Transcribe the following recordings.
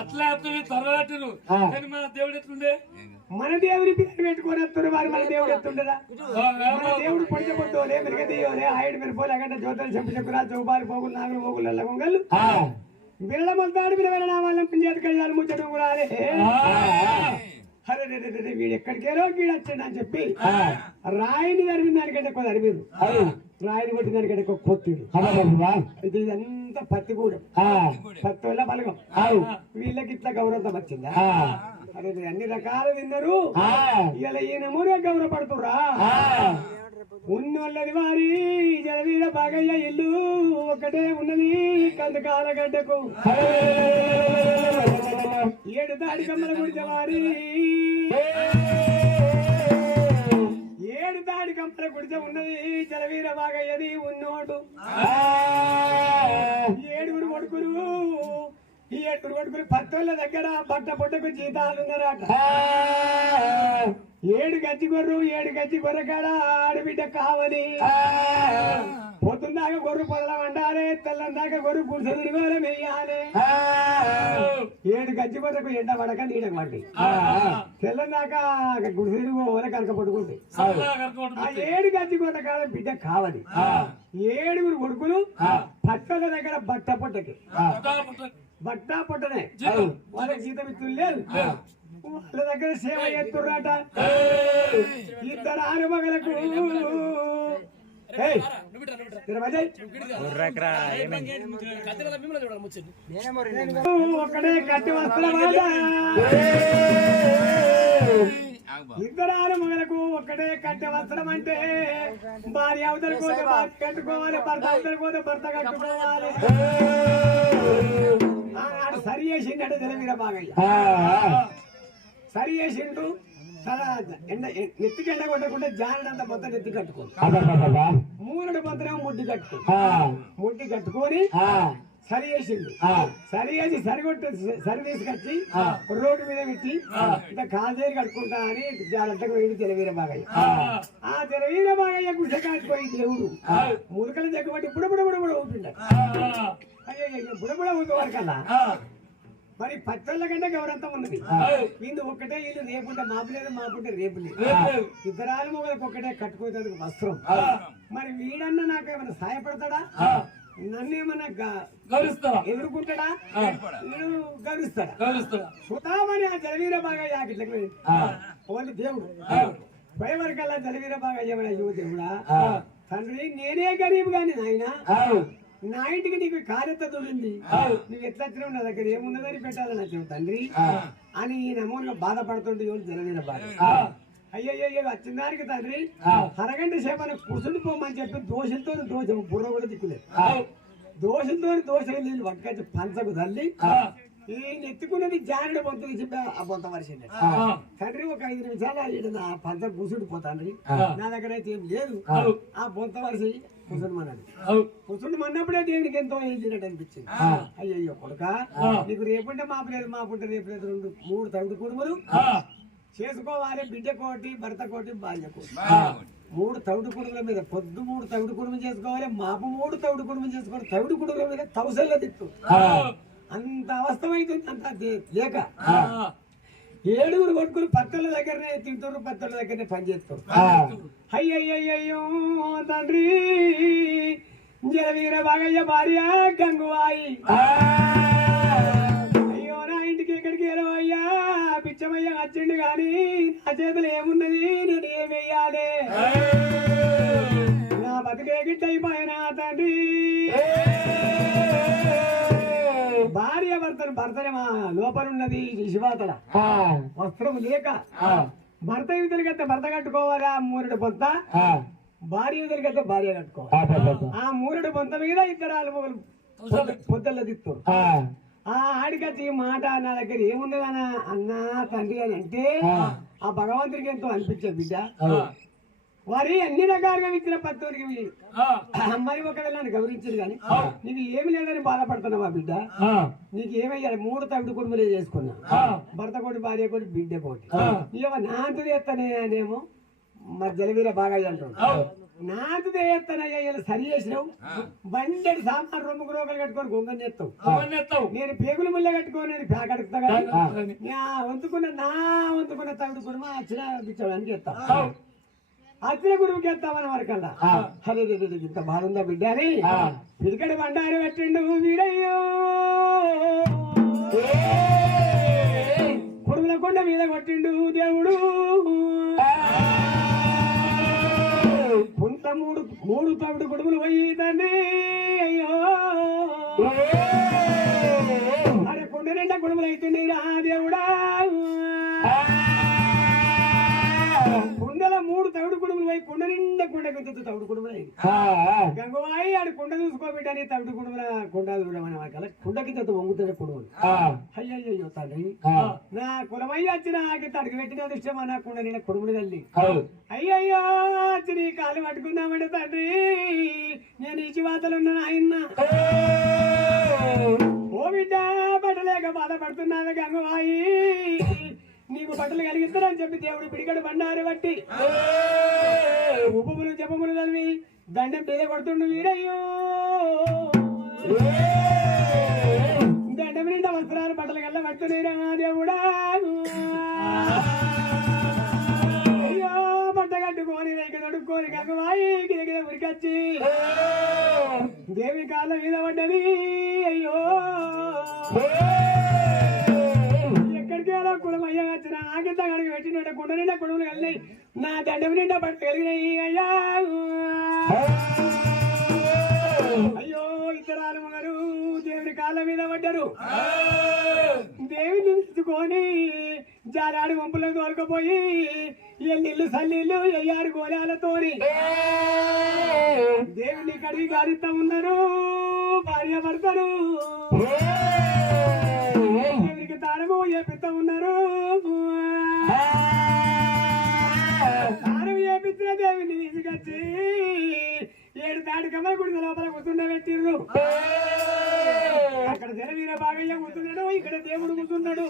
అట్లా అత్తురు తర్వాతరు ఆ. కానీ మన దేవుడు ఎట్లుండే? మన దేవుని పేరు పెట్టుకొని వస్తున్నారు వారు మన దేవుడు ఎత్తుండదా మన దేవుడు పొడిచబోతోలే మిరగదీయోలే ఆయుడు మిరపోలే అక్కడ జ్యోతులు చెప్పు చెప్పురా చౌపాలి పోగులు నాగులు పోగులు నల్లగొంగలు ఆ. బిరళమంతాడు బిరవెల నామాలం పుంజేత కళ్యాణం ముచ్చడం కూడా అరే రే, రే, రే, వీడు ఎక్కడికేరో వీడు వచ్చాడు అని చెప్పి. రాయిని తరిమిన దానికంటే ఎక్కువ అవు. రాయిని కొట్టిన దానికంటే ఎక్కువ కొట్టిడు. ఇదంతా పత్తి కూడా ఆ. పత్తి వల్ల బలగం అవు. వీళ్ళకి ఇట్లా గౌరవం వచ్చిందా. అరే అన్ని రకాలు తిన్నారు. ఇలా ఈయన మూరే గౌరవపడుతురా. ఉన్నోళ్ళది వారి జలవీర బాగయ్య ఇల్లు ఒకటే ఉన్నది కందకాల గడ్డకు ఏడు దాడి కమ్మల గుడిచ వారి ఏడు దాడి కమ్మల గుడిచ ఉన్నది జలవీర బాగయ్యది ఉన్నోడు ఏడుగురు కొడుకులు ఈ ఏడుగురు పత్తోళ్ళ దగ్గర బట్ట పొట్టకు జీతాలు ఉన్నారట. ఏడు గజ్జి గొర్రు ఏడు గజ్జి గొర్రె కాడ ఆడబిడ్డ కావలి. పొద్దున్నాక గొర్రు పొదలం అంటారే తెల్లందాక గొర్రు తిరగోలే వెయ్యాలి ఏడు గజ్జి గొర్రెకు ఎండ పడక నీడ పట్టి తెల్లందాక గుడిసె తిరుగుకోవాలి కనుక పట్టుకుంది. ఆ ఏడు గజ్జి గొర్రె కాడ బిడ్డ కావాలి. ఏడుగురు కొడుకులు పట్టల దగ్గర బట్ట పొట్టకి. పుట్టా, పుట్టా. బట్ట పొట్టనే. జీతం. వాళ్ళకి జీతం ఇస్తుంది లేదు వాళ్ళ దగ్గర సేవ చేస్తుర్రాట. ఇద్దరు ఆరు మగలకు ఒక్కడే కట్టి వస్త్రమాట ఇద్దరు ఆరు మగలకు ఒక్కడే కట్టె వస్త్రం అంటే భార్య అవతల భార్య కట్టుకోవాలి భర్త అవతల కోత భర్త కట్టుకోవాలి. ఆనాడు సరి చేసిండట జలవీర బాగయ్య. సరి చేసిండు ఎండ నెత్తికి ఎండ కొట్టకుండా జానడంత మొత్తం నెత్తి కట్టుకోండి మూనుడు మొత్తం ముడ్డి కట్టుకో ముడ్డి కట్టుకొని సరి చేసిండు. సరి చేసి సరిగొట్టి సరి తీసుకొచ్చి రోడ్డు మీద పెట్టి ఇంత కాజేరి కట్టుకుంటా అని జాగ్రత్తగా వేడి తెలవీర బాగయ్య. ఆ. తెలవీర బాగయ్య గుడ్డ కాచిపోయి దేవుడు ములకలు దగ్గబట్టి ఇప్పుడు ఇప్పుడు ఇప్పుడు బుడబుడ మరి పచ్చళ్ళ కంటే గౌరవంతం ఉన్నది. వీళ్ళు ఒక్కటే ఇల్లు రేపుంటే మాపు లేదు మాపుంటే రేపు లేదు. ఇద్దరాలు మొగలకు ఒక్కటే కట్టుకోవడానికి వస్త్రం. మరి వీడన్నా నాకు ఏమైనా సహాయపడతాడా? నన్ను ఏమన్నా గ- గౌరవిస్తా ఎదుర్కొంటాడా? వీడు సుతామని ఆ జలవీర బాగా యాకిట్లకు ఓన్లీ దేవుడు. భయవరకల్లా జలవీర బాగా ఏమైనా యువ దేవుడా? తండ్రి నేనే గరీబ్ గాని నాయనా నా ఇంటికి నీకు కార్యత దొరింది నువ్వు ఎట్లా వచ్చినావు? నా దగ్గర ఏమున్నదని పెట్టాలని వచ్చావు తండ్రి. అని ఈ నమూనలో బాధపడుతుంటే ఎవరు జరగిన బాధ? అయ్యయ్యో వచ్చిన దానికి తండ్రి అరగంట సేపని కుసుడు పోమని చెప్పి దోషంతో దోషం బుర్ర కూడా దిక్కులేదు దోషంతో దోషం పట్టుకొచ్చి పంచకు తల్లి ఈ నెత్తుకున్నది జానుడు ఆ బొంత వరిసింది. తండ్రి ఒక ఐదు నిమిషాలు నా పంచ కూసుడు పోతాండ్రి నా దగ్గర అయితే ఏం లేదు. ఆ బొంత వరిసి కూర్చుండి మన్నప్పుడే దేవుడికి ఎంతో ఏజినట్టు అనిపించింది. అయ్యయ్యో కొడుక నీకు రేపుంటే మాపు లేదు మాపుంటే రేపు లేదు రెండు మూడు తగుడు కుడుములు చేసుకోవాలి బిడ్డ కోటి భర్త కోటి భార్య కోటి. మూడు తౌడు కుడుముల మీద పొద్దు మూడు తౌడు కుడుము చేసుకోవాలి మాపు మూడు తౌడు కుడుము చేసుకోవాలి తౌడు కుడుముల మీద తౌసల్ల తిట్టు. అంత అవస్థమైతుంది అంత లేక. ఏడుగురు కొడుకులు పత్తుల దగ్గరనే తింటారు పత్తుల దగ్గరనే పని చేస్తారు. అయ్యయ్యయ్యో తండ్రి జలవీర బాగయ్య భార్య గంగువాయి. అయ్యో నా ఇంటికి ఎక్కడికి అయ్యా పిచ్చమయ్య వచ్చిండు గాని నా చేతులు ఏమున్నది నేను ఏం వెయ్యాలి? నా బతికే గిట్ట అయిపోయినా తండ్రి భార్య భర్తను మా లోపలున్నది శివాతల. వస్త్రం లేక భర్త యువతలు కడితే భర్త కట్టుకోవాలా? మూరుడు పొంత. భార్య యువతలు కడితే భార్య కట్టుకోవాలి. ఆ మూరుడు పొంత మీద ఇద్దరు ఆలుమొగలు పొద్దుల్లో తిత్తారు. ఆ. ఆడికచ్చి మాట నా దగ్గర ఏముండగానా అన్నా తండ్రి అని అంటే ఆ. భగవంతుడికి ఎంతో అనిపించే బిడ్డ. వారి అన్ని రకాలుగా ఇచ్చిన. ఆ, మరి ఒకవేళ నన్ను గౌరవించరు కానీ నీకు ఏమి లేదని బాధపడుతున్నావా బిడ్డ? ఆ, నీకు ఏమయ్యాలి? మూడు తవిడు కుటుంబలే చేసుకున్నా. ఆ. భర్త కోటి భార్య కోటి బిడ్డ కోటి. ఇవ నాంత చేస్తానేమో మరి జలవీర బాగా అంటాడు. నాంత చేస్తానయ్యా ఇలా సరి చేసినావు? బండెడు సామాన్ రొమ్ము రోగలు కట్టుకొని గొంగని చేస్తావు. నేను పేగులు ముళ్ళ కట్టుకొని నేను ప్యాక్ అడుగుతా కదా ఆ. నా వంతుకున్న నా వంతుకున్న తవిడు కుటుంబం అచ్చిన బిచ్చడానికి ఎత్తా అవు. అచ్చిన గురువుకి ఎత్తామని వరకల్లా రే, ఇంత బాగుందా బిడ్డ అని పిడికడి బండారు పెట్టిండు వీరయ్యో కుడుముల కొండ మీద కొట్టిండు దేవుడు. పుంత మూడు మూడు తవిడు కుడుములు పోయి తండ్రి అయ్యో అరే కొండ నిండా కుడుములు అవుతుంది రా దేవుడా? కుండల మూడు తవిడు కుడుములు పోయి కొండ నిండా కొండ గుంతు తవిడు కుడుములు అయింది. గంగవాయి ఆడు కుండ చూసుకోబెట్టని తవిడు కుడుముల కొండ చూడమని వాళ్ళ కుండ కింద వంగుతున్న కుడుములు. అయ్యయ్యో తండ్రి. నా కులమయ్య వచ్చిన తడికి పెట్టిన దృశ్యం నా కుండ నిండా కుడుములు తల్లి. అయ్యయ్యో వచ్చి నీ కాలు పట్టుకుందామంటే తండ్రి నేను ఈ చివాతలున్న ఆయన ఓ బిడ్డ బట్టలేక బాధపడుతున్నాను గంగవాయి నీకు బట్టలు కలిగిస్తానని చెప్పి దేవుడు పిడికడు పన్నారు బట్టి ఉపములు జపములు చదివి దండం మీద కొడుతుండు వీరయ్యో దండం నిండా వస్త్రాలు బట్టలు కల్లా పడుతున్నాయిరా దేవుడా. అయ్యో బట్ట కట్టుకొని రైకి తొడుక్కొని గంగవాయి గిద ఉరికొచ్చి దేవి కాళ్ళ మీద పడ్డది. అయ్యో. ఆగిద్దా కడిగి పెట్టినట్టు కుండ నిండా కుడుములు కలిగినాయి నా దండం నిండా బట్ట కలిగినాయి అయ్యా. అయ్యో ఇద్దరాలు మగరు దేవుడి కాళ్ళ మీద పడ్డారు. దేవిని తీసుకొని జారాడు వంపులకు తోలుకపోయి ఎల్లిళ్ళు సల్లిళ్ళు ఎయ్యారు గోళాలతోని దేవుని కడిగి గారిస్తా ఉన్నారు భార్య భర్తలు. దేవునికి తారము ఏపిస్తా ఉన్నారు. తారం ఏపించిన దేవిని తీసుకొచ్చి ఏడు తాడికమ్మ గుడి లోపల కూర్చుండబెట్టిర్రు. అక్కడ జనవీర బాగయ్య కూర్చున్నాడు ఇక్కడ దేవుడు కూర్చున్నాడు.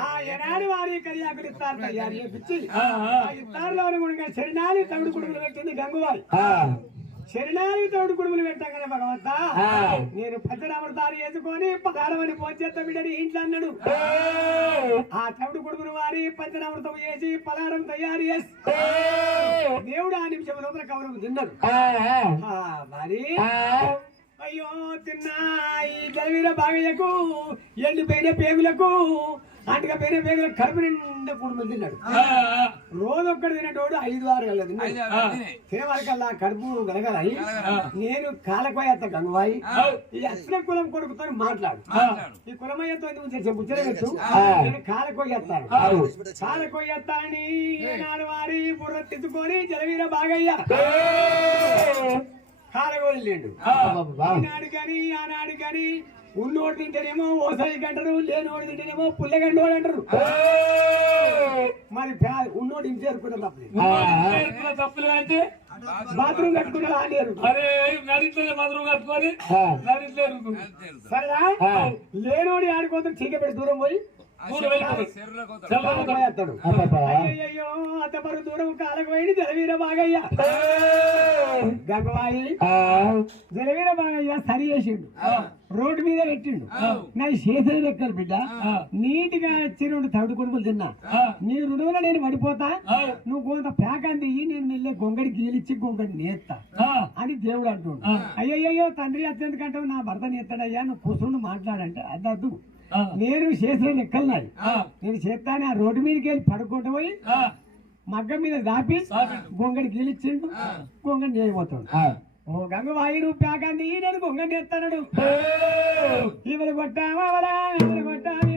ఆ ఎనాడు వారి కరియాకులు ఇస్తారు తయారు చేపించి ఆ, ఆ. ఇస్తారులో కూడా శరణాలి తమిడు కుడుములు పెట్టింది గంగువాయి శరణాలి తమిడు కుడుములు పెట్టగానే భగవంత. నేను పచ్చడమృతాలు వేసుకొని పదారమని పోచేత బిడ్డని ఇంట్లో అన్నాడు. ఆ. తమిడు కుడుములు వారి పంచనామృతం వేసి పలారం తయారు చేసి దేవుడు ఆ నిమిషం లోపల కవరం తిన్నాడు. మరి? అయ్యో తిన్నా ఈ జలవీర బాగయ్యకు ఎండిపోయిన పేగులకు అంటగా పోయిన పేగులకు కడుపు నిండా కుటుంబం తిన్నాడు. ఆ, ఆ, రోజు ఒక్కడు తినేటోడు ఐదు ఆరు గల తిన్నాడు. తినవరకల్లా కడుపు గలగలాయి నేను కాలకోయత్త గంగవాయి. ఈ అస్త్ర కులం కొడుకుతో మాట్లాడు. ఈ కులమయ్యతో పెట్టు? నేను అని నాడు వారి బుర్ర తిట్టుకొని జలవీర బాగయ్య. కాలగోలేండు ఈనాడు కానీ ఆనాడు కానీ ఉన్నోడు తింటేనేమో ఓసాయి అంటారు లేనోడు తింటేనేమో పుల్లగండోడు అంటారు. మరి ఉన్నోడు ఇంటి చేరుకుంటాం తప్పలేదు తప్పులు అంటే? బాత్రూమ్ కట్టుకుంటా ఆడారు అరే నడిట్లే మధురం కట్టుకొని. సరేనా? లేనోడి ఆడుకోతాడు చీక పెట్టి దూరం పోయి దూరం కాలకు పోయి జలవీర బాగయ్య. గంగవాయి జలవీర బాగయ్య సరి చేసిండు. రోడ్డు మీద పెట్టిండు. నా చేసే లెక్కలు బిడ్డ. నీటిగా వచ్చి రెండు తవిడు కొడుకులు తిన్నా. నీ రుణువులో నేను పడిపోతా. నువ్వు కొంత ప్యాకాన్ని తీయి నేను వెళ్ళే గొంగడి గీలిచ్చి గొంగడి నేస్తా ఆ, అని దేవుడు అంటుండు. అయ్యయ్యో తండ్రి అత్యంతకంటే నా భర్త నేస్తాడయ్యా నువ్వు కూర్చుండు మాట్లాడంటే అద్దద్దు నేను చేసిన లెక్కలు నాయి నేను చేస్తాను ఆ రోడ్డు మీదకి వెళ్ళి పడుకుంటూ పోయి మగ్గం మీద దాపి. గొంగడి గీలిచ్చిండు. గొంగడి చేయబోతాడు ఓ గంగవాయి నువ్వు ప్యాకాన్ని నేను గొంగడి ఎత్తాడు ఇవరు కొట్టావా వలా, ఎవరు కొట్టావి?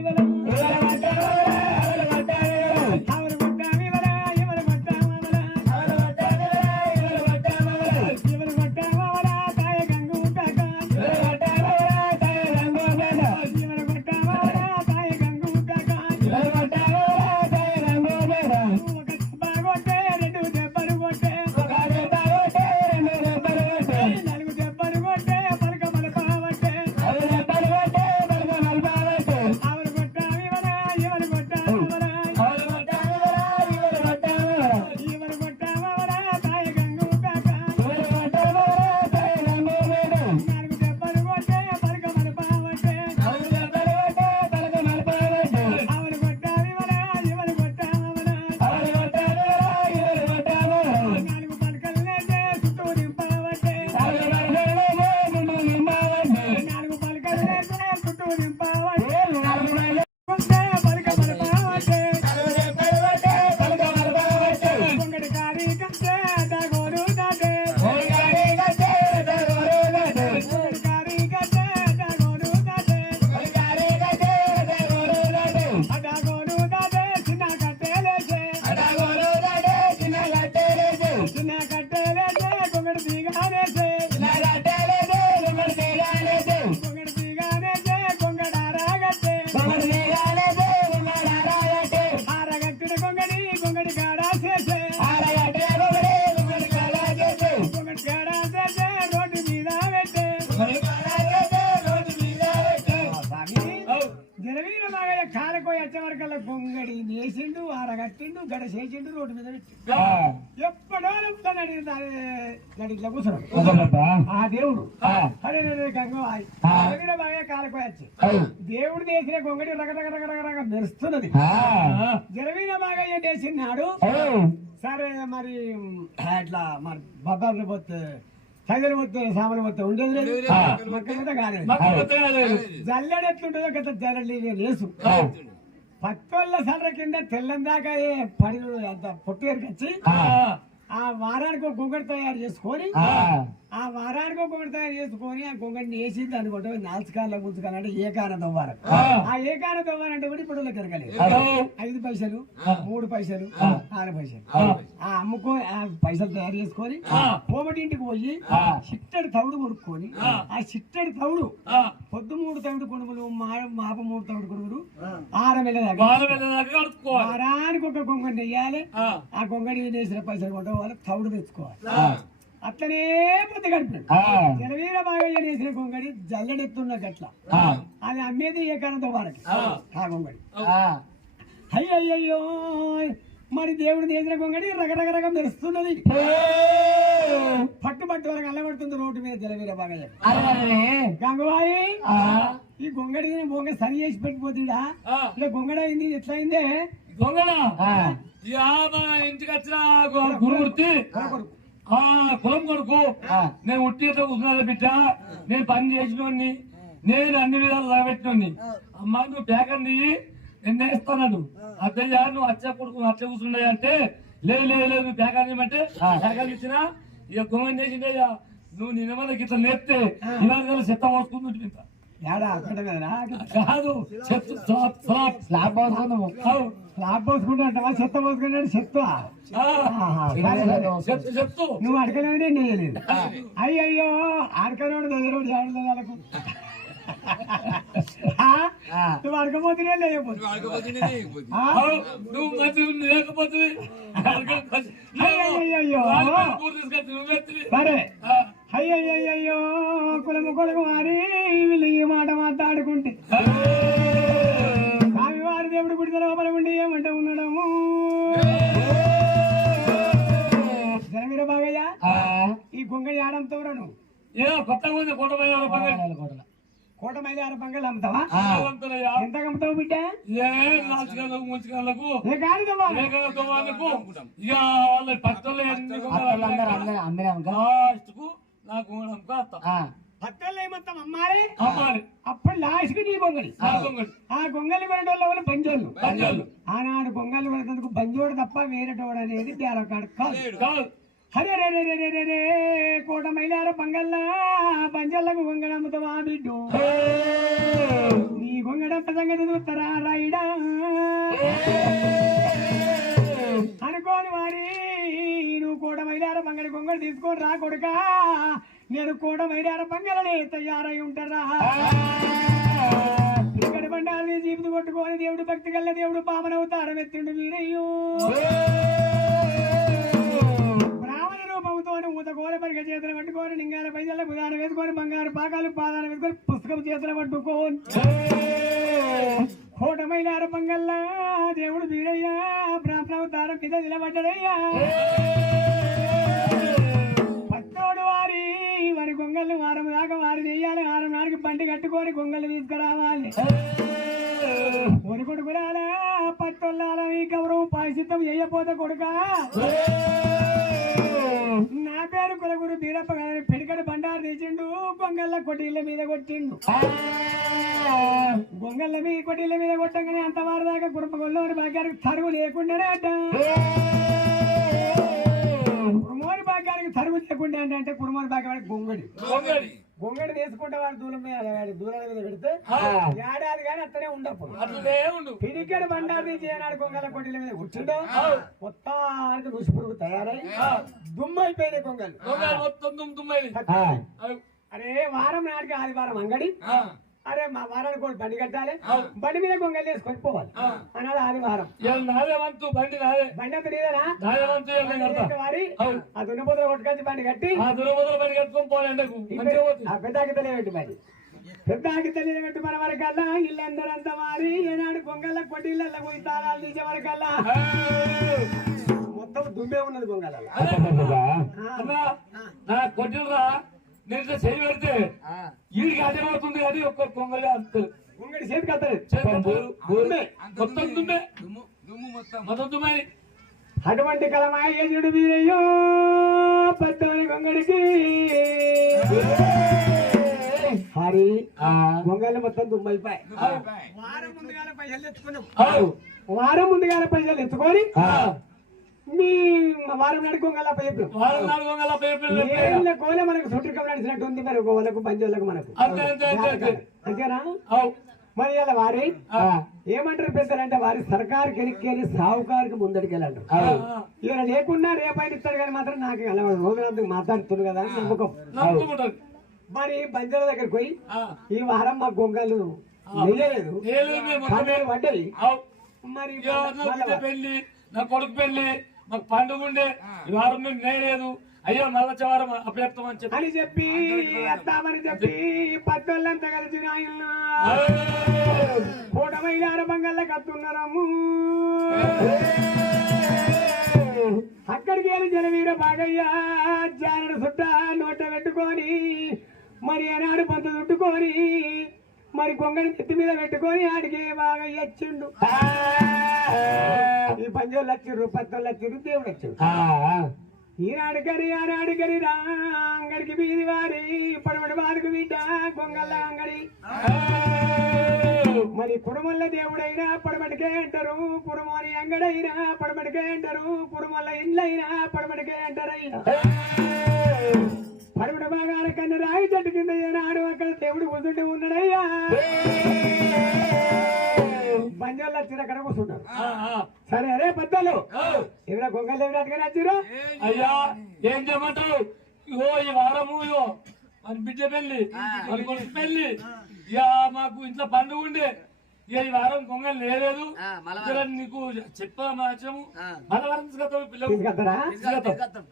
చేసిండు రోడ్డు మీద పెట్టి ఎప్పుడో చెప్తాడు నడి ఇట్లా కూర్చున్నాడు ఆ దేవుడు. గంగవాయ్ జనవీర మాగయ్య కాలకోయి వచ్చి దేవుడు చేసిన రగ రగ మెరుస్తున్నది. జనవీర మాగయ్య చేసినాడు. సరే మరి అట్లా మరి బొబ్బర్లు పోతే సైదలు పోతే సామలు పోతే ఉండేది లేదు. మొక్క కాలేదు. లేదు. జల్లెడ ఎట్లుంటుందో గత జల్లెడ లేసు. పక్కల సర్ర కింద తెల్లం దాకా ఏ పడి అంత పొట్టేరుకి వచ్చి ఆ, వారానికి ఒక గుంగడి తయారు చేసుకొని ఆ వారానికి ఒక గుంగడి తయారు చేసుకొని ఆ గుంగడిని వేసి దాన్ని కొట్ట నాలుచుకాల ముంచుకాలంటే ఏకాన దవ్వారు. ఆ. ఏకాన దవ్వారంటే కూడా ఇప్పుడు తిరగలేదు ఐదు పైసలు మూడు పైసలు ఆరు పైసలు. ఆ అమ్ముకో ఆ పైసలు తయారు చేసుకొని పోమటి ఇంటికి పోయి చిట్టడి తవుడు కొనుక్కొని ఆ. చిట్టడి తవుడు పొద్దు మూడు తవుడు కొనుగోలు మా మాప మూడు తవుడు కొనుగోలు ఆరం వెళ్ళదాకా బాల వెళ్ళదాకా కడుక్కోవాలి. వారానికి ఒక కొంగడి నెయ్యాలి ఆ, కొంగడి వేసిన పైసలు కొట్టవాలి తవుడు తెచ్చుకోవాలి. అట్లనే పొద్దు గడిపాడు జనవీర బాగయ్య వేసిన కొంగడి జల్లెడెత్తున్న గట్ల అది అమ్మేది ఏకానంద వారికి. ఆ. కొంగడి అయ్యయ్యో మరి దేవుడు చేసిన కొంగడి రకరకరక మెరుస్తున్నది. పట్టు పట్టు వరకు అల్లబడుతుంది రోడ్డు మీద జలవీర బాగయ్య గంగవాయి ఈ గొంగడి బొంగ సరి చేసి పెట్టిపోతుడా? ఇలా గొంగడ అయింది ఎట్లా అయిందే మన ఇంటికి వచ్చిన గురుమూర్తి? ఆ కులం కొడుకు నేను ఉట్టితో కూర్చున్నా బిడ్డ. నేను పని చేసినోడిని నేను అన్ని విధాలు నిలబెట్టినోడిని అమ్మా నువ్వు దిగి నేను వేస్తాను అద్దయ్యా నువ్వు అచ్చ కొడుకు అచ్చ కూర్చుండే అంటే లేదు లేదు లేదు నువ్వు పేకర్ ఇవ్వమంటే పేకర్ ఇచ్చినా ఇక గుమ్మని చేసిందయ్యా నువ్వు నిన్న గిట్ల లేస్తే ఇవాళ చెత్త ఇంత ఏడా అక్కడ కదరా కాదు చెత్త స్లాబ్ స్లాబ్ స్లాబ్ అవు. స్లాబ్ పోసుకుంటా చెత్త పోసుకుంటాడు చెత్త. నువ్వు అడగలేదే నేను అయ్యయ్యో ఎవరు వాళ్ళకు. నువ్వు అడగపోతున్నా లేకపోతే ఆ? అవు, నువ్వు మంచి లేకపోతే అయ్యయ్యయ్యో. సరే అయ్యయ్యయ్యో కులము కొడుకు వారి వీళ్ళు ఈ మాట మాట్లాడుకుంటే స్వామి వారి దేవుడు గుడి లోపల ఉండి ఏమంటే ఉండడము జనవీర బాగయ్య ఈ గొంగడి ఆడంతో నువ్వు ఏ కొత్తగా ఉంది కోట కోట మైలార పంగలు అమ్ముతావా పంగలయ్యా ఎంత అమ్ముతావు బిడ్డ? ఏ నాలుగు ముంచుకాళ్ళకు ఏ కాదు ఏకలతో వాళ్ళకు ఇక వాళ్ళ పక్కల ఎన్ని అందరూ అందరూ అమ్మినాక లాస్ట్కు నాకు అత్త. పత్తల్లో ఏమంటాం అమ్మాలి అమ్మాలి. అప్పుడు లాస్ట్కి నీ ఆ గొంగలి బంజోళ్ళు. పంజాలు ఆనాడు గొంగలు కొనేందుకు బంజోడు తప్ప వేరేటోడు అనేది బేరకాడు కాదు. హరే రే రే రే రే రే రే కోట మైలార పంగల్లా పంజల్లకు గొంగడ అమ్ముతావా బిడ్డు నీ గొంగడంత సంగతి చూస్తారా రాయిడా. అనుకోని వారి నువ్వు కోట మైలార పంగడి గొంగడు తీసుకొని రా కొడుక. నేను కోట మైలార పంగలని తయారై ఉంటారా? ఇక్కడ బండాలని జీవితం కొట్టుకొని దేవుడు భక్తి కల్ల దేవుడు పామనవుతారం ఎత్తిండు ఊత కోల పరిగ చేతులు పట్టుకొని లింగాల పైసల బుధాన వేసుకొని బంగారు పాకాలు పాదాలు వేసుకొని పుస్తకం చేతులు పట్టుకోని. కోట మైలార పంగల్లా దేవుడు వీరయ్యా బ్రాహ్మణ అవతారం మీద నిలబడ్డయ్యా పత్తోడు వారి వారి గొంగళ్ళు వారం దాకా వారి నెయ్యాలి వారం నాడికి బండి కట్టుకొని గొంగళ్ళు తీసుకురావాలి. ఒరి ఈ గౌరవం పాయిసితం చేయపోతే కొడుక. నా పేరు కులగురు బీరప్ప గారి పిడికడి బండారు తీసిండు గొంగళ్ళ కొట్టిళ్ళ మీద కొట్టిండు. గొంగళ్ళ మీద కొట్టిళ్ళ మీద కొట్టగానే అంత వారదాకా కుటుంబంలో భాగ్యానికి తరువు లేకుండానే అడ్డ కురుమోని భాగ్యానికి తరువు లేకుండా అంటే అంటే కురుమోని భాగ్యానికి గొంగడి. గొంగడి. గొంగడి తీసుకుంటే వాడు దూరం మీద వాడి దూరం మీద పెడితే ఏడాది కానీ అత్తనే ఉండప్పుడు పిడికెడు బండారు చేయనాడు కొంగల కొట్టిల మీద కూర్చుండో. మొత్తానికి రుచి పురుగు తయారై దుమ్మైపోయినాయి కొంగలు గొంగడి మొత్తం దుమ్ దుమ్మైంది. అరే వారం నాటికి ఆదివారం అంగడి. అరే మా వారానికి కూడా బండి కట్టాలి. బండి మీద కొంగలు వేసుకొని పోవాలి. అన్నాడు ఆదివారం. ఇవాళ నాదే వంతు బండి నాదే. బండి అంతా నీదేనా? వారి. ఆ. దున్నపోతులు కొట్టుకొచ్చి బండి కట్టి. ఆ దురబోదల బండి కట్టుకొని పోలే ఎండకు. మంచిగా పోతుంది. ఆ పెద్ద ఆగితలే పెట్టి మరి? పెద్ద ఆగితలే పెట్టి మన వరకల్లా? ఇల్లందరంతా మారి ఏనాడు కొంగల కొట్టిళ్ళ పోయి తాళాలు తీసే వరకల్లా? మొత్తం దుమ్మే ఉన్నది కొంగల అన్నా. నా కొట్టినరా నేను చేయి పెడితే అవుతుంది కానీ ఒక్క కొంగలే అంతలేదు కొంగడి చేతి కత్తలేదు దుమ్మే మొత్తం దుమ్మే. మొత్తం. దుమ్మే. అటువంటి కలమాయ యజుడు వీరయ్యో పద్దోని కొంగడికి. హరి కొంగలు మొత్తం దుమ్మైపోయి వారం ముందుగానే పైసలు తెచ్చుకున్నాం. వారం ముందుగానే పైసలు ఎత్తుకొని మీ వారం నడి వందల పేపర్లు ఏళ్ళ కోలే మనకు చుట్టుకం నడిచినట్టు ఉంది మరి కోలకు పంచోళ్ళకు మనకు. అంతే అంతే అంతే అంతే. అంతేనా? మరి ఇలా వారి ఏమంటారు పెద్దలంటే వారి సర్కారు కెలిక్కెళ్ళి సావుకారికి ముందడికి వెళ్ళంటారు. ఈయన లేకుండా రేపైన ఇస్తాడు కానీ మాత్రం నాకు రోజులందుకు మాట్లాడుతుంది కదా నమ్మకం. మరి బంజాల దగ్గరికి పోయి. ఈ వారం మా గొంగలు పడ్డాయి అవు. మరి పెళ్ళి నా కొడుకు పెళ్ళి మాకు పండుగ ఉండే ఈ వారం మేము నేయలేదు. అయ్యో మళ్ళా చవారం అప్పచెప్తామని చెప్పి అని చెప్పి అత్తామని చెప్పి పద్దోళ్ళంతా కలిసి నాయన కూటమైన అరబంగల్ల కత్తున్నారము. అక్కడికి వెళ్ళి జలవీర బాగయ్య జానడు సుట్ట నోట పెట్టుకొని మరి ఏనాడు పంత చుట్టుకొని మరి కొంగని నెత్తి మీద పెట్టుకొని ఆడికి బాగా ఇచ్చిండు ఈ పంజోళ్ళు వచ్చిర్రు పత్తోళ్ళు వచ్చిర్రు దేవుడు వచ్చిండు ఈనాడు కరి ఆనాడు కరి రా అంగడికి వీధి వారి పడమడి వారికి బిడ్డ కొంగల్ల అంగడి. మరి కురుమల్ల దేవుడైనా పడమటికే అంటారు కురుమని అంగడైనా పడమటికే అంటారు కురుమల్ల ఇండ్లైనా పడమటికే అంటారైనా పడమటి భాగాల కన్నా రాయి చెట్టు కింద ఏనాడు అక్కడ దేవుడు కూర్చుంటే ఉన్నాడయ్యా. బంజాలు వచ్చిన అక్కడ కూర్చుంటారు. సరే అరే పెద్దలు. ఎవరా ఎవరు అట్టుకొని వచ్చిరా అయ్యా ఏం చేయమంటావు? ఇగో ఈ వారము ఇగో మన బిడ్డ పెళ్ళి మన కొడుకు పెళ్ళి ఇక మాకు ఇంట్లో పండుగ ఉండే. ఈ వారం కొంగలు లేదు నీకు చెప్పాము.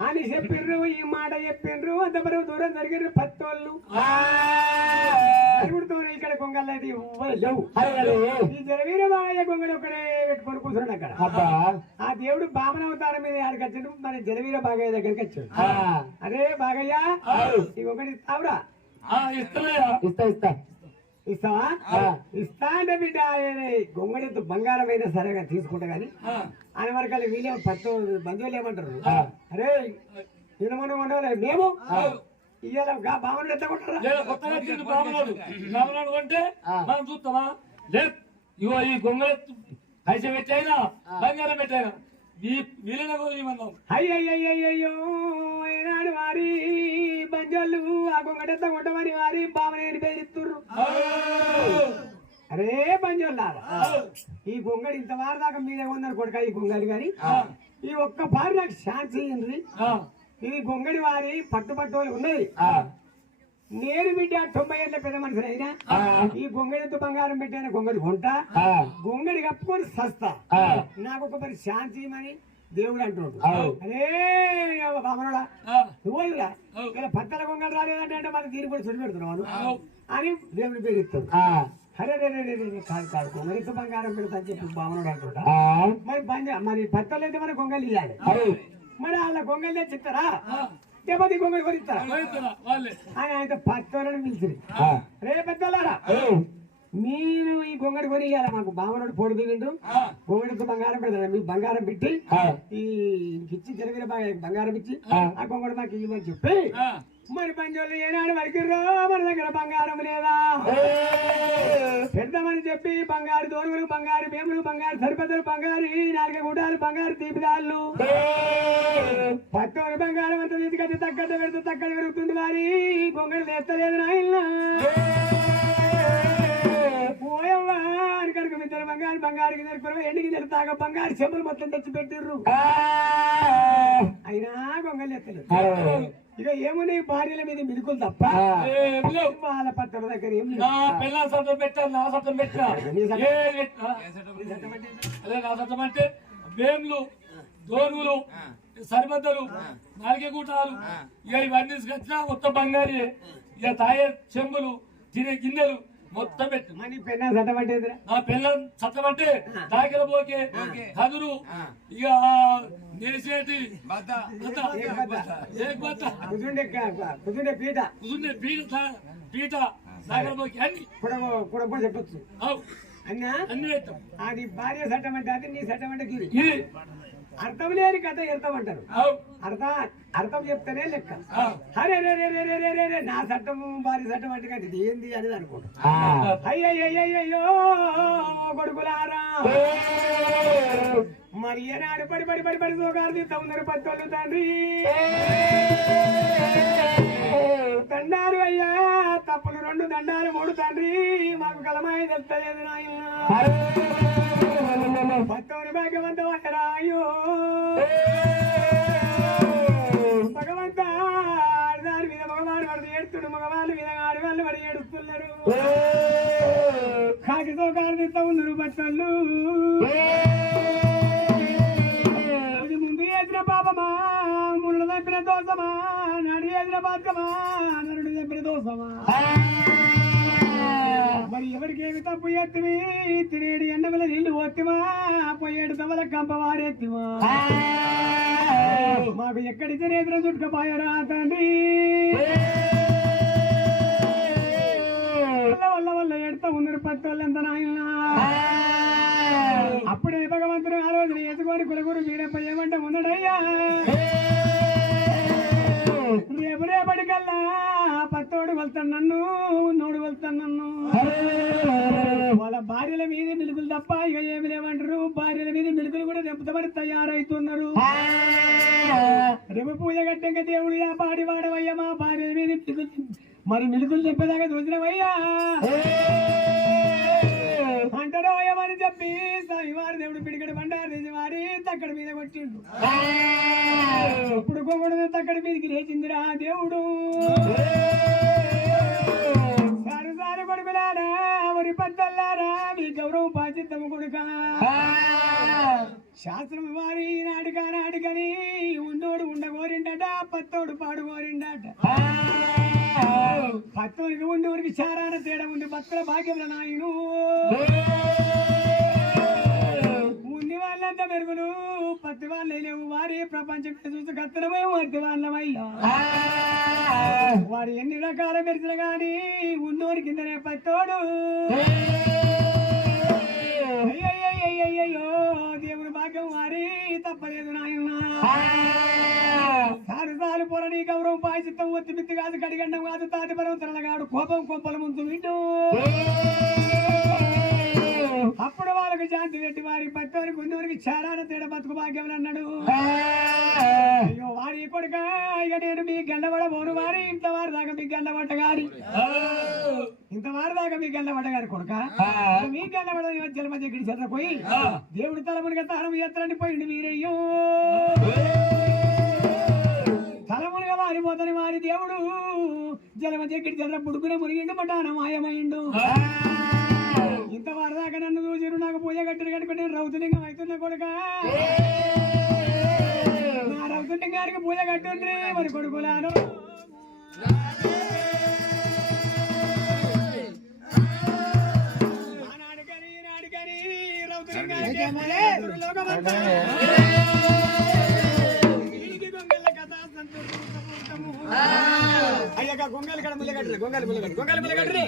అని చెప్పిండ్రు ఈ మాట చెప్పిండ్రు అంత బరువు దూరం జరిగిండ్రు పత్తోళ్ళు. ఇక్కడ కొంగలు అయితే ఎవ్వరు లేవు. ఈ జలవీర బాగయ్య కొంగలు ఒకడే పెట్టుకొని కూర్చున్నాడు అక్కడ. ఆ దేవుడు బామన అవతారం మీద ఆడికి వచ్చిండు మన జలవీర బాగయ్య దగ్గరికి వచ్చాడు. అరే బాగయ్య ఈ ఒకటి ఇస్తావురా. ఇస్తా ఇస్తా. ఇస్తావా? ఇస్తా అంటే బిడ్డ గొంగడితో బంగారం అయినా సరేగా తీసుకుంటా గానీ. ఆ, ఆయన వరకు వీళ్ళే పత్తు బంధువులు ఏమంటారు? అరే నేను మనం ఉండాలి మేము? ఇవాళ బామను ఎంత కొట్టారా లేదా కొత్తగా వచ్చింది బ్రాహ్మణుడు బ్రాహ్మణుడు అంటే మనం చూస్తామా? లేదు ఇగో ఈ గొంగళ పైసలు పెట్టైనా బంగారం పెట్టైనా ఈ వీలైన కూడా ఇవ్వన్నాం అయ్యయ్యయ్యయ్యో ఏనాడు వారి. బంజోళ్ళు ఆ గొంగడెంత కొట్టమని వారి బామనేని పేరిస్తుర్రు అరే బంజోళ్ళారా ఈ గొంగడి ఇంత వారి దాకా మీదే ఉందని కొడుక ఈ గొంగడి గాని? ఈ ఒక్క పారి నాకు ఛాన్స్ ఇయ్యండి. ఇది గొంగడి వారి పట్టుపట్టు ఉన్నది. నేను బిడ్డ తొంభై ఏళ్ళ పెద్ద మనిషి అయినా ఈ గొంగడితో బంగారం పెట్టిన? గొంగడి కొంట. గొంగడి కప్పుకొని సస్తా. నాకు ఒక మరి శాంతి ఇమ్మని దేవుడు అంటున్నాడు. అరే బామనుడా నువ్వురా ఇలా పత్తల గొంగలు రాలేదంటే అంటే మనకి దీని కూడా చుడి పెడుతున్నావు అని దేవుని పేరు ఇస్తాడు అరే రే కాదు కాదు గొంగలితో బంగారం పెడతా అని చెప్పి బామనుడు అంటున్నా మరి బంజ మరి పత్తలు అయితే మన గొంగలు ఇవ్వాలి మరి వాళ్ళ గొంగలు తెచ్చిస్తారా గొంగలు కొనిస్తారా? వాళ్ళే. అని ఆయన పత్తోళ్ళని పిలిచి రే పెద్దలారా. మీరు ఈ గొంగడి పట్టుకొని ఇవాళ మాకు? బామనుడు పొడి దిగిండు. ఆ, పొగిడితో బంగారం పెడతాడు. మీకు బంగారం పెట్టి ఈ ఇచ్చి జరిగిన బాగా బంగారం ఇచ్చి ఆ. కొంగడు మాకు ఇవ్వమని చెప్పి. మరి పంజోళ్ళు ఏనాడు వరకిర్రో మన దగ్గర బంగారం లేదా? పెడదామని చెప్పి బంగారు దోరుగులు బంగారు భీములు బంగారు సరిపెద్దలు బంగారు నాలుగు గుడాలు బంగారు తీపిదాళ్ళు. పత్తోరు బంగారం అంతా తీసుకొచ్చి తగ్గట్ట పెడితే తక్కడ పెరుగుతుంది వారి. కొంగడు తెస్తలేదు నాయన. పోయవ్వా అని కనుక ఇద్దరు బంగారు బంగారు గిన్నెలు కురవ ఎండికి తాగ బంగారు చెంబులు మొత్తం తెచ్చి పెట్టిర్రు. అయినా కొంగలు ఎత్తలేదు. ఇక ఏముంది భార్యల మీద మిడుకులు తప్ప. వాళ్ళ పత్రుల దగ్గర ఏం నా పిల్ల సత్తం పెట్టా నా సత్తం పెట్టా. నా సత్తం అంటే వేమ్లు దోరుగులు సరిబద్దలు నాలుగే కూటాలు. ఇక ఇవన్నీ తీసుకొచ్చినా మొత్తం బంగారి. ఇక తాగే చెంబులు తినే గిన్నెలు మొత్తం పెట్టు. మనీ పెన్నా సటపట్టేదిరా నా పిల్లలు సత్తం అంటే దాకిల పోకే కదురు. ఇక బద్ద. కుదుండే కుదుండే పీట. కుదుర్నే పీట పీట. దాకిల పోకే. అన్ని. కుడబో చెప్పొచ్చు. అన్నా? అన్ని పెట్టాం అది భార్య చట్టం అంటే అది నీ చట్టం అంటే గిరి. ఇది అర్థం. లేని కథ ఎర్థం అంటారు అర్థం అర్థం చెప్తేనే లెక్క. అరే నా చట్టం భారీ చట్టం అంటే కదా ఇది ఏంది అని అనుకోడు. అయ్యయ్యో కొడుకులారా. మరి ఏనాడు పడి పడి పడి పడి సోగారు తొందర పత్తోళ్ళు తండ్రి. దండారు అయ్యా తప్పులు రెండు దండాలు మూడు తండ్రి. మాకు కలమాయి తెలుస్తలేదు నాయన. పత్తోని భాగ్యవంతం అయ్యరా భగవంత ఆడదాని మీద మగవాడు పడి ఏడుతుడు మగవాళ్ళ మీద ఆడవాళ్ళు పడి ఏడుస్తున్నారు కాకితో కారణిస్తా ఉన్నారు బట్టలు ముందు చేసిన పాపమా ముళ్ళు తప్పిన దోషమా నడి చేసిన పాత్రమా నరుడు తప్పిన దోషమా మరి ఎవరికి ఏమి తప్పు ఎత్తివి ఎత్తివా పోయి ఎడతవల కంపవారు ఎత్తివా మాకు ఎక్కడి చరిత్ర చుట్టుకపోయారా తండ్రి వల్ల వల్ల ఎడతా ఉన్నారు పత్తి వాళ్ళు ఎంత నాయన అప్పుడే భగవంతుడు ఆ రోజున ఎదుగుని కులగురు వీరప్ప ఏమంటే ఉన్నాడయ్యా రేపు రేపటికల్లా మరి మిలుకులు చెప్పేదాకా చూసినవయ్యా అంటారో ఏమని చెప్పి సాయివారి దేవుడు పిడికడి బండారు తీసి వారి తక్కడి మీద కొట్టిండు. ఇప్పుడు కొమ్మడు తక్కడి మీదకి లేచిందిరా దేవుడు. సారు సారు కొడుకులారా మరి పద్దల్లారా మీ గౌరవం బాధ్యతము కొడుక. శాస్త్రం వారి నాడుగా నాడుగని ఉన్నోడు ఉండగోరిండట పత్తోడు పాడు భక్తులు పత్తోడికి ఉండేవారికి చారాన తేడా ఉంది భక్తుల భాగ్యం నాయను ఉంది వాళ్ళంతా మెరుగులు పత్తి వాళ్ళే లేవు. వారి ప్రపంచం మీద చూసి కత్తడమే మట్టి వాళ్ళమయ్యా వారు ఎన్ని రకాల మెరిసిన గాని ఉన్నోరి కిందనే పత్తోడు అయ్యో దేవుడు భాగ్యం వారి తప్పలేదు నాయన. సారు పొరని గౌరవం పాయచిత్తం ఒత్తి మిత్తి కాదు కడిగండం కాదు తాటి పర్వతల కాడు కోపం కొంపల ముందు వింటూ. అప్పుడు వాళ్ళకు శాంతి పెట్టి వారి పట్టోరి గుండూరికి చారాన తేడ బతుకు భాగ్యం అన్నాడు. అయ్యో వారి కొడుక ఇక నేను మీ గండబడ పోను వారి ఇంత వారి దాకా మీ గండబట్ట గారి. ఇంత వారి దాకా మీ గండబట్ట గారి కొడుక? మీ గండబడ జన్మ దగ్గర చెదరపోయి దేవుడి తలమునిగా తానం ఎత్తరని పోయింది మీరయ్యో మారిపోతని వారి దేవుడు. జలమ దగ్గర జర పుడుకున మునిగిండు మటాన మాయమైండు. ఇంత వరదాకా నన్ను చూసిరు నాకు పూజ కట్టిరు కనుక నేను రౌతులింగం అవుతున్నా కొడుక. నా రౌతులింగం గారికి పూజ కట్టుండ్రి మరి కొడుకులాను ఆనాడు కానీ ఈనాడు కానీ రౌతులింగం లోకమంతా. అయ్యా గొంగలి కడ ముల్ల కట్టరు గొంగలి ముల్ల కట్టరు గొంగలి ముల్ల కట్టరు.